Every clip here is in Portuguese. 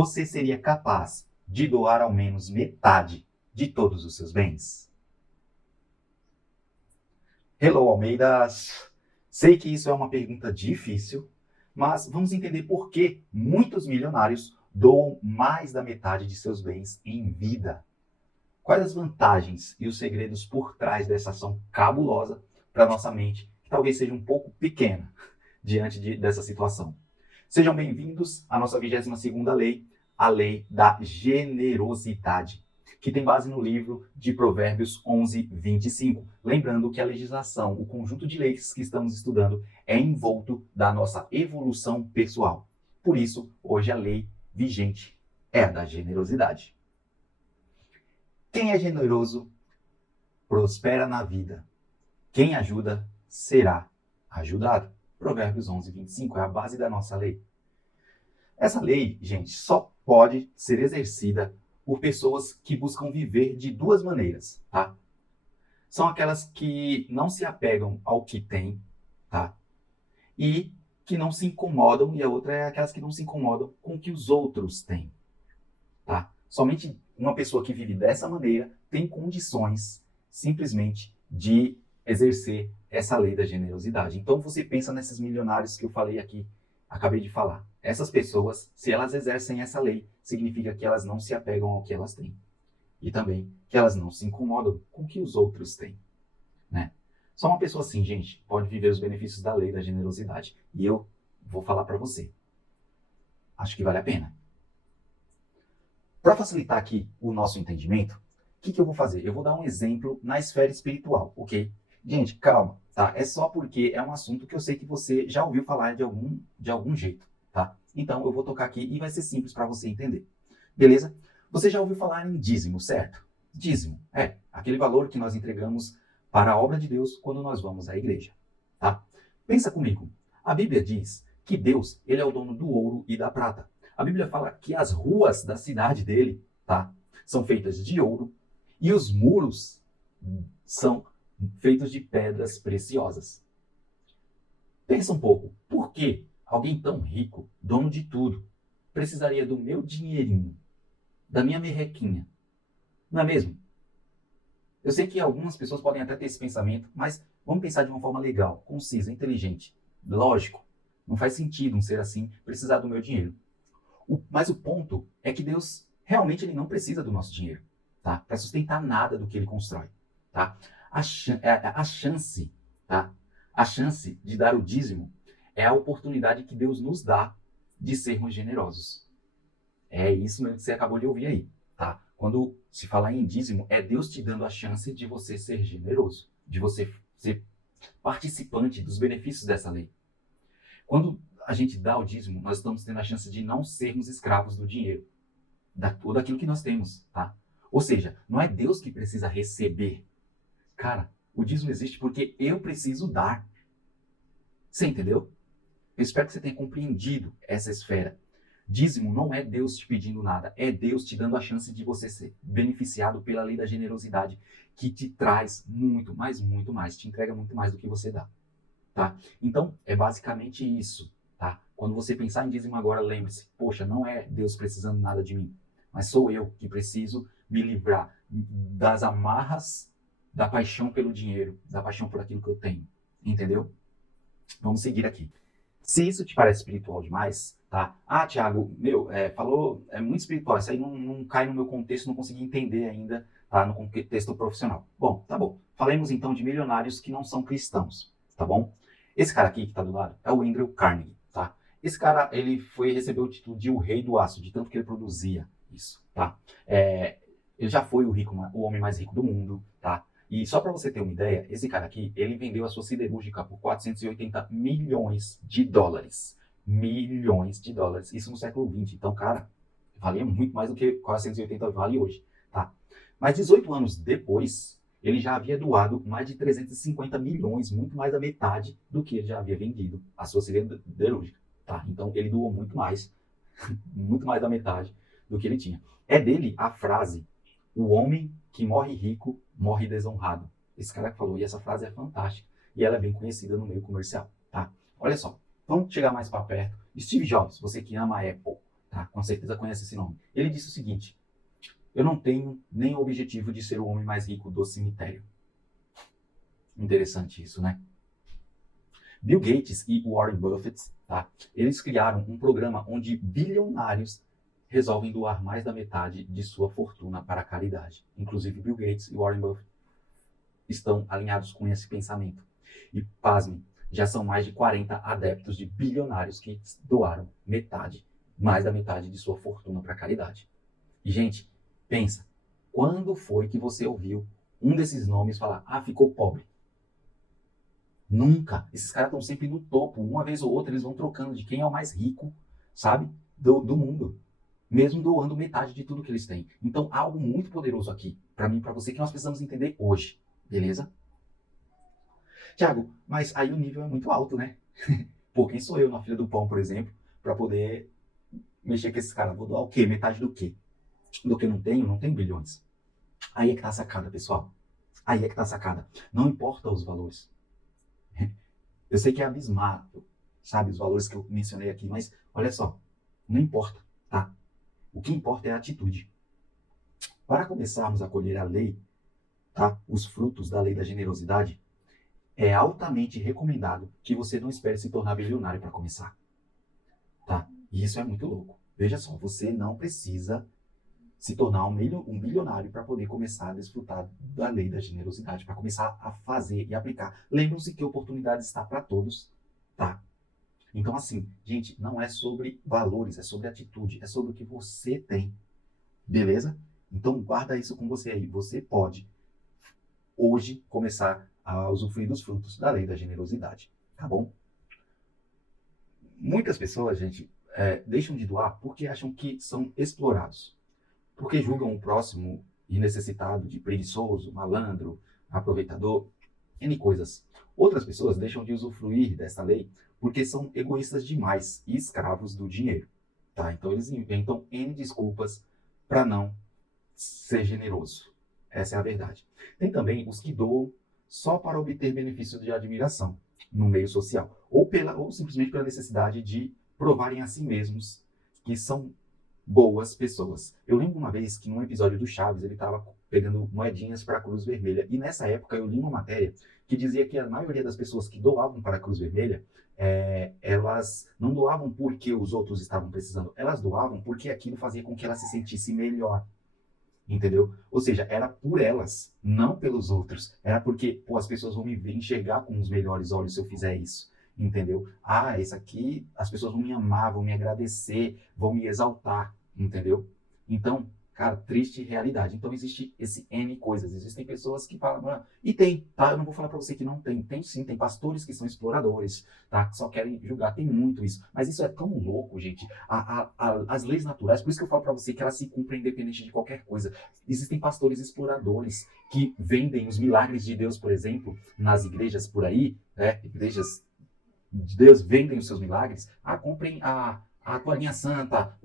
Você seria capaz de doar ao menos metade de todos os seus bens? Hello, Almeidas! Sei que isso é uma pergunta difícil, mas vamos entender por que muitos milionários doam mais da metade de seus bens em vida. Quais as vantagens e os segredos por trás dessa ação cabulosa para nossa mente, que talvez seja um pouco pequena diante dessa situação? Sejam bem-vindos à nossa 22ª lei, a lei da generosidade, que tem base no livro de Provérbios 11:25. Lembrando que a legislação, o conjunto de leis que estamos estudando, é envolto da nossa evolução pessoal. Por isso, hoje a lei vigente é a da generosidade. Quem é generoso prospera na vida. Quem ajuda será ajudado. Provérbios 11:25 é a base da nossa lei. Essa lei, gente, só pode ser exercida por pessoas que buscam viver de duas maneiras, tá? São aquelas que não se apegam ao que têm, tá? E que não se incomodam, e a outra é aquelas que não se incomodam com o que os outros têm, tá? Somente uma pessoa que vive dessa maneira tem condições, simplesmente, de exercer essa lei da generosidade. Então, você pensa nesses milionários que eu falei aqui, acabei de falar. Essas pessoas, se elas exercem essa lei, significa que elas não se apegam ao que elas têm. E também que elas não se incomodam com o que os outros têm, né? Só uma pessoa assim, gente, pode viver os benefícios da lei da generosidade. E eu vou falar para você. Acho que vale a pena. Para facilitar aqui o nosso entendimento, o que eu vou fazer? Eu vou dar um exemplo na esfera espiritual, ok? Gente, calma, tá? É só porque é um assunto que eu sei que você já ouviu falar de algum jeito, tá? Então, eu vou tocar aqui e vai ser simples para você entender. Beleza? Você já ouviu falar em dízimo, certo? Dízimo é aquele valor que nós entregamos para a obra de Deus quando nós vamos à igreja, tá? Pensa comigo. A Bíblia diz que Deus, ele é o dono do ouro e da prata. A Bíblia fala que as ruas da cidade dele, tá, são feitas de ouro e os muros são feitos de pedras preciosas. Pensa um pouco, por que alguém tão rico, dono de tudo, precisaria do meu dinheirinho, da minha merrequinha? Não é mesmo? Eu sei que algumas pessoas podem até ter esse pensamento, mas vamos pensar de uma forma legal, concisa, inteligente. Lógico, não faz sentido um ser assim precisar do meu dinheiro. Mas o ponto é que Deus realmente ele não precisa do nosso dinheiro, tá? Para sustentar nada do que ele constrói, tá? A chance, tá? A chance de dar o dízimo é a oportunidade que Deus nos dá de sermos generosos. É isso mesmo que você acabou de ouvir aí, tá? Quando se falar em dízimo, é Deus te dando a chance de você ser generoso, de você ser participante dos benefícios dessa lei. Quando a gente dá o dízimo, nós estamos tendo a chance de não sermos escravos do dinheiro, tudo aquilo que nós temos, tá? Ou seja, não é Deus que precisa receber. Cara, o dízimo existe porque eu preciso dar. Você entendeu? Eu espero que você tenha compreendido essa esfera. Dízimo não é Deus te pedindo nada, é Deus te dando a chance de você ser beneficiado pela lei da generosidade, que te traz muito mais, te entrega muito mais do que você dá, tá? Então, é basicamente isso, tá? Quando você pensar em dízimo agora, lembre-se, poxa, não é Deus precisando nada de mim, mas sou eu que preciso me livrar das amarras da paixão pelo dinheiro, da paixão por aquilo que eu tenho, entendeu? Vamos seguir aqui. Se isso te parece espiritual demais, tá? Ah, Thiago, falou, é muito espiritual, isso aí não cai no meu contexto, não consegui entender ainda, tá? No contexto profissional. Bom, tá bom. Falemos então de milionários que não são cristãos, tá bom? Esse cara aqui que tá do lado é o Andrew Carnegie, tá? Esse cara, ele recebeu o título de o rei do aço, de tanto que ele produzia isso, tá? Ele já foi o homem mais rico do mundo, tá? E só para você ter uma ideia, esse cara aqui, ele vendeu a sua siderúrgica por 480 milhões de dólares. Milhões de dólares. Isso no século XX. Então, cara, valia muito mais do que 480 vale hoje, tá? Mas 18 anos depois, ele já havia doado mais de 350 milhões, muito mais da metade do que ele já havia vendido a sua siderúrgica, tá? Então, ele doou muito mais da metade do que ele tinha. É dele a frase: o homem que morre rico, morre desonrado. Esse cara que falou, e essa frase é fantástica. E ela é bem conhecida no meio comercial, tá? Olha só, vamos chegar mais para perto. Steve Jobs, você que ama a Apple, tá? Com certeza conhece esse nome. Ele disse o seguinte: eu não tenho nem o objetivo de ser o homem mais rico do cemitério. Interessante isso, né? Bill Gates e Warren Buffett, tá? Eles criaram um programa onde bilionários resolvem doar mais da metade de sua fortuna para a caridade. Inclusive, Bill Gates e Warren Buffett estão alinhados com esse pensamento. E, pasmem, já são mais de 40 adeptos de bilionários que doaram mais da metade de sua fortuna para a caridade. E, gente, pensa, quando foi que você ouviu um desses nomes falar, ficou pobre? Nunca. Esses caras estão sempre no topo. Uma vez ou outra eles vão trocando de quem é o mais rico, sabe, do mundo. Mesmo doando metade de tudo que eles têm. Então, há algo muito poderoso aqui, para mim e para você, que nós precisamos entender hoje. Beleza? Tiago, mas aí o nível é muito alto, né? Pô, quem sou eu na fila do pão, por exemplo, para poder mexer com esses caras? Vou doar o quê? Metade do quê? Do que eu não tenho? Não tenho bilhões. Aí é que tá a sacada, pessoal. Aí é que tá a sacada. Não importa os valores. Eu sei que é abismado, sabe, os valores que eu mencionei aqui, mas olha só, não importa, tá? O que importa é a atitude. Para começarmos a colher a lei, tá? Os frutos da lei da generosidade, é altamente recomendado que você não espere se tornar bilionário para começar, tá? E isso é muito louco. Veja só, você não precisa se tornar um bilionário para poder começar a desfrutar da lei da generosidade, para começar a fazer e aplicar. Lembrem-se que a oportunidade está para todos, tá? Então, assim, gente, não é sobre valores, é sobre atitude, é sobre o que você tem, beleza? Então, guarda isso com você aí. Você pode, hoje, começar a usufruir dos frutos da lei da generosidade, tá bom? Muitas pessoas, gente, deixam de doar porque acham que são explorados. Porque julgam o próximo e necessitado de preguiçoso, malandro, aproveitador, N coisas. Outras pessoas deixam de usufruir dessa lei porque são egoístas demais e escravos do dinheiro. Tá? Então eles inventam N desculpas para não ser generoso. Essa é a verdade. Tem também os que doam só para obter benefícios de admiração no meio social, ou simplesmente pela necessidade de provarem a si mesmos que são boas pessoas. Eu lembro uma vez que num episódio do Chaves ele estava pegando moedinhas para a Cruz Vermelha, e nessa época eu li uma matéria que dizia que a maioria das pessoas que doavam para a Cruz Vermelha, elas não doavam porque os outros estavam precisando, elas doavam porque aquilo fazia com que elas se sentissem melhor. Entendeu? Ou seja, era por elas, não pelos outros. Era porque, as pessoas vão me ver, enxergar com os melhores olhos se eu fizer isso. Entendeu? Esse aqui, as pessoas vão me amar, vão me agradecer, vão me exaltar. Entendeu? Então, cara, triste realidade. Então, existe esse N coisas. Existem pessoas que falam, e tem, tá? Eu não vou falar para você que não tem. Tem sim, tem pastores que são exploradores, tá? Que só querem julgar, tem muito isso. Mas isso é tão louco, gente. As leis naturais, por isso que eu falo para você que elas se cumprem independente de qualquer coisa. Existem pastores exploradores que vendem os milagres de Deus, por exemplo, nas igrejas por aí, né? Igrejas de Deus vendem os seus milagres. Comprem a toalhinha santa,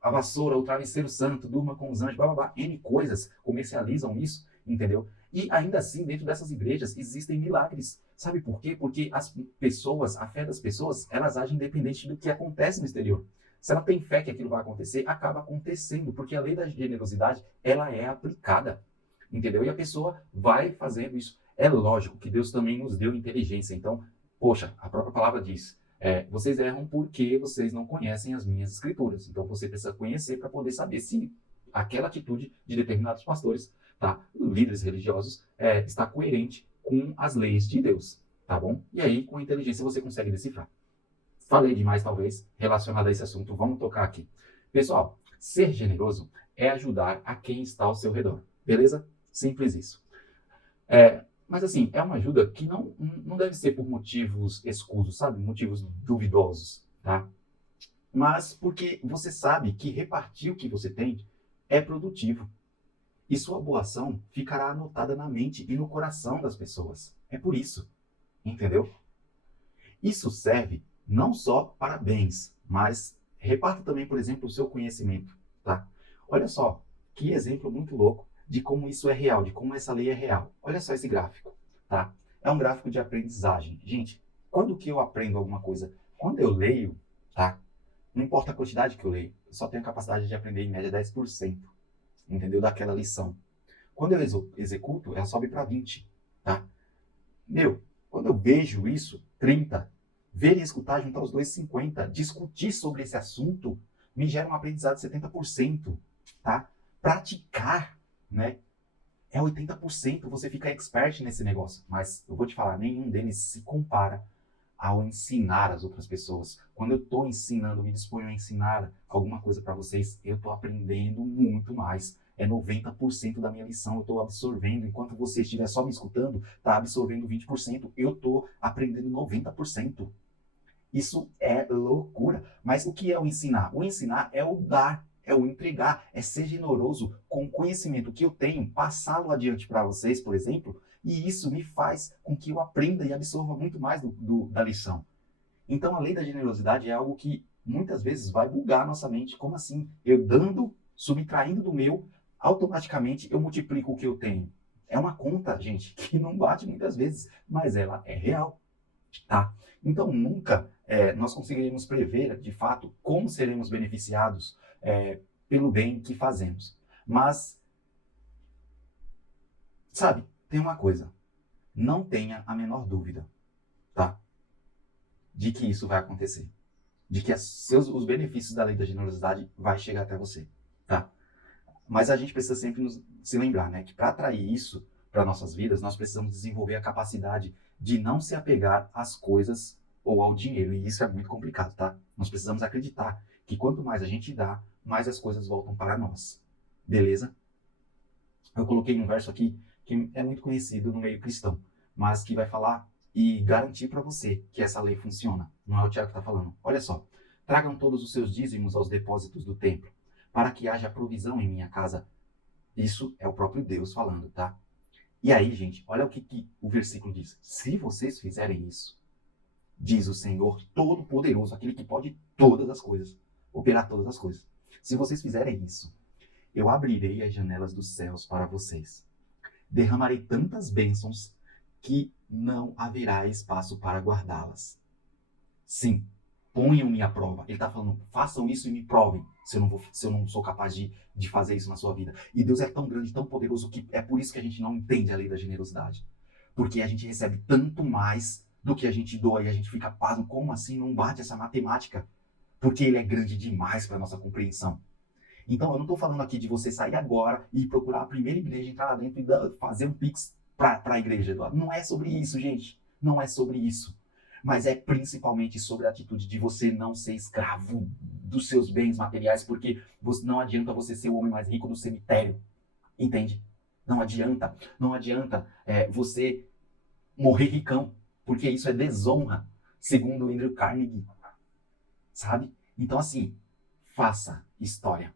a vassoura, o travesseiro santo, durma com os anjos, blá, blá, blá, N coisas, comercializam isso, entendeu? E ainda assim, dentro dessas igrejas, existem milagres. Sabe por quê? Porque as pessoas, a fé das pessoas, elas agem independente do que acontece no exterior. Se ela tem fé que aquilo vai acontecer, acaba acontecendo, porque a lei da generosidade, ela é aplicada, entendeu? E a pessoa vai fazendo isso. É lógico que Deus também nos deu inteligência, então, poxa, a própria palavra diz, vocês erram porque vocês não conhecem as minhas escrituras. Então você precisa conhecer para poder saber se aquela atitude de determinados pastores, tá, líderes religiosos, está coerente com as leis de Deus, tá bom? E aí, com inteligência, você consegue decifrar. Falei demais, talvez, relacionado a esse assunto. Vamos tocar aqui. Pessoal, ser generoso é ajudar a quem está ao seu redor. Beleza? Simples isso. Mas assim, é uma ajuda que não deve ser por motivos escusos, sabe? Motivos duvidosos, tá? Mas porque você sabe que repartir o que você tem é produtivo. E sua boa ação ficará anotada na mente e no coração das pessoas. É por isso, entendeu? Isso serve não só para bens, mas reparta também, por exemplo, o seu conhecimento, tá? Olha só, que exemplo muito louco de como isso é real, de como essa lei é real. Olha só esse gráfico, tá? É um gráfico de aprendizagem. Gente, quando que eu aprendo alguma coisa? Quando eu leio, tá? Não importa a quantidade que eu leio, eu só tenho a capacidade de aprender em média 10%, entendeu? Daquela lição. Quando eu executo, ela sobe para 20, tá? Meu, quando eu vejo isso, 30. Ver e escutar, juntar os dois, 50. Discutir sobre esse assunto me gera um aprendizado de 70%, tá? Praticar, né? É 80%, você fica expert nesse negócio. Mas eu vou te falar, nenhum deles se compara ao ensinar as outras pessoas. Quando eu estou ensinando, me disponho a ensinar alguma coisa para vocês, eu estou aprendendo muito mais. É 90% da minha lição, eu estou absorvendo. Enquanto você estiver só me escutando, está absorvendo 20%. Eu estou aprendendo 90%. Isso é loucura. Mas o que é o ensinar? O ensinar é o dar, é o entregar, é ser generoso com o conhecimento que eu tenho, passá-lo adiante para vocês, por exemplo, e isso me faz com que eu aprenda e absorva muito mais da lição. Então, a lei da generosidade é algo que muitas vezes vai bugar a nossa mente. Como assim? Eu dando, subtraindo do meu, automaticamente eu multiplico o que eu tenho. É uma conta, gente, que não bate muitas vezes, mas ela é real. Tá? Então, nunca nós conseguiremos prever, de fato, como seremos beneficiados pelo bem que fazemos. Mas, sabe, tem uma coisa. Não tenha a menor dúvida, tá? De que isso vai acontecer. De que os benefícios da lei da generosidade vai chegar até você, tá? Mas a gente precisa sempre se lembrar, né? Que para atrair isso para nossas vidas, nós precisamos desenvolver a capacidade de não se apegar às coisas ou ao dinheiro. E isso é muito complicado, tá? Nós precisamos acreditar que quanto mais a gente dá, mais as coisas voltam para nós. Beleza? Eu coloquei um verso aqui que é muito conhecido no meio cristão, mas que vai falar e garantir para você que essa lei funciona. Não é o Tiago que está falando. Olha só. Tragam todos os seus dízimos aos depósitos do templo, para que haja provisão em minha casa. Isso é o próprio Deus falando, tá? E aí, gente, olha o que o versículo diz. Se vocês fizerem isso, diz o Senhor Todo-Poderoso, aquele que pode todas as coisas, operar todas as coisas. Se vocês fizerem isso, eu abrirei as janelas dos céus para vocês. Derramarei tantas bênçãos que não haverá espaço para guardá-las. Sim, ponham-me à prova. Ele está falando, façam isso e me provem se eu não sou capaz de fazer isso na sua vida. E Deus é tão grande, tão poderoso, que é por isso que a gente não entende a lei da generosidade. Porque a gente recebe tanto mais do que a gente doa e a gente fica pasmo. Como assim não bate essa matemática? Porque ele é grande demais para a nossa compreensão. Então, eu não estou falando aqui de você sair agora e procurar a primeira igreja, entrar lá dentro e fazer um pix para a igreja, Eduardo. Não é sobre isso, gente. Não é sobre isso. Mas é principalmente sobre a atitude de você não ser escravo dos seus bens materiais, porque não adianta você ser o homem mais rico do cemitério, entende? Não adianta. Não adianta você morrer ricão, porque isso é desonra, segundo o Andrew Carnegie, sabe? Então, assim, faça história.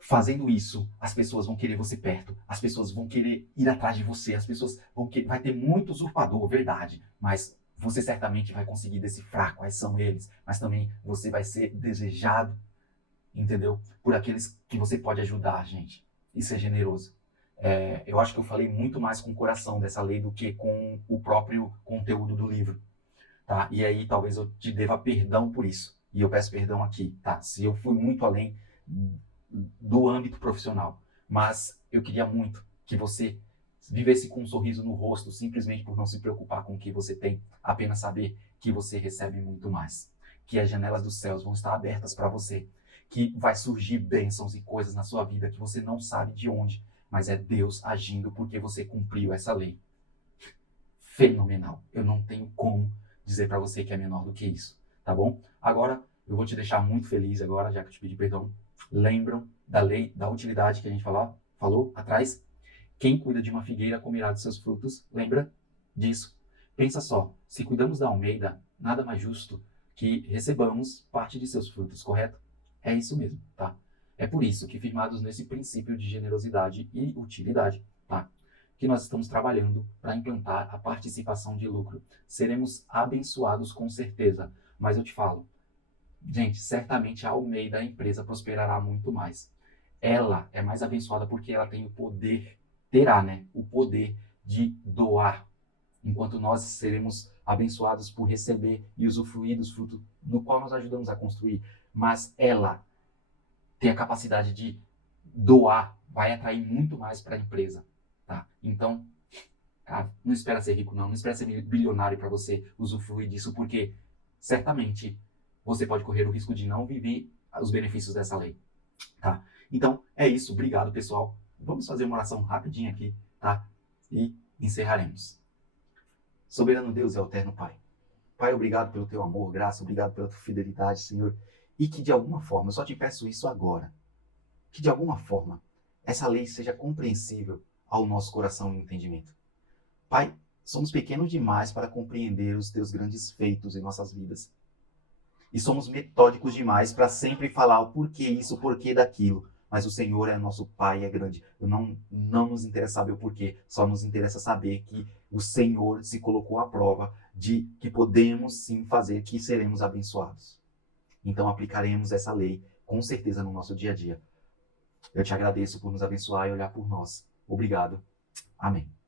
Fazendo isso, as pessoas vão querer você perto, as pessoas vão querer ir atrás de você, as pessoas vão querer... Vai ter muito usurpador, verdade, mas você certamente vai conseguir decifrar quais são eles, mas também você vai ser desejado, entendeu? Por aqueles que você pode ajudar, gente, e ser generoso. Eu acho que eu falei muito mais com o coração dessa lei do que com o próprio conteúdo do livro, tá? E aí talvez eu te deva perdão por isso, e eu peço perdão aqui, tá? Se eu fui muito além do âmbito profissional, mas eu queria muito que você vivesse com um sorriso no rosto, simplesmente por não se preocupar com o que você tem, apenas saber que você recebe muito mais, que as janelas dos céus vão estar abertas para você, que vai surgir bênçãos e coisas na sua vida que você não sabe de onde, mas é Deus agindo porque você cumpriu essa lei. Fenomenal. Eu não tenho como dizer para você que é menor do que isso, tá bom? Agora, eu vou te deixar muito feliz agora, já que eu te pedi perdão. Lembram da lei da utilidade que a gente falou atrás? Quem cuida de uma figueira comerá de seus frutos. Lembra disso? Pensa só, se cuidamos da almeida, nada mais justo que recebamos parte de seus frutos, correto? É isso mesmo, tá? É por isso que, firmados nesse princípio de generosidade e utilidade, tá? Que nós estamos trabalhando para implantar a participação de lucro. Seremos abençoados com certeza, mas eu te falo, gente, certamente a Almeida, a empresa, prosperará muito mais. Ela é mais abençoada porque ela tem o poder, terá, né, o poder de doar, enquanto nós seremos abençoados por receber e usufruir dos frutos do qual nós ajudamos a construir. mas ela tem a capacidade de doar, vai atrair muito mais para a empresa, tá? Então, cara, não espera ser rico não espera ser bilionário para você usufruir disso, porque certamente você pode correr o risco de não viver os benefícios dessa lei, tá? Então, é isso. Obrigado, pessoal. Vamos fazer uma oração rapidinha aqui, tá? E encerraremos. Soberano Deus e eterno Pai. Pai, obrigado pelo teu amor, graça, obrigado pela tua fidelidade, Senhor. E que de alguma forma, eu só te peço isso agora, que de alguma forma essa lei seja compreensível ao nosso coração e entendimento. Pai, somos pequenos demais para compreender os teus grandes feitos em nossas vidas. E somos metódicos demais para sempre falar o porquê isso, o porquê daquilo. Mas o Senhor é nosso Pai, é grande. Não nos interessa saber o porquê, só nos interessa saber que o Senhor se colocou à prova de que podemos sim fazer, que seremos abençoados. Então aplicaremos essa lei com certeza no nosso dia a dia. Eu te agradeço por nos abençoar e olhar por nós. Obrigado. Amém.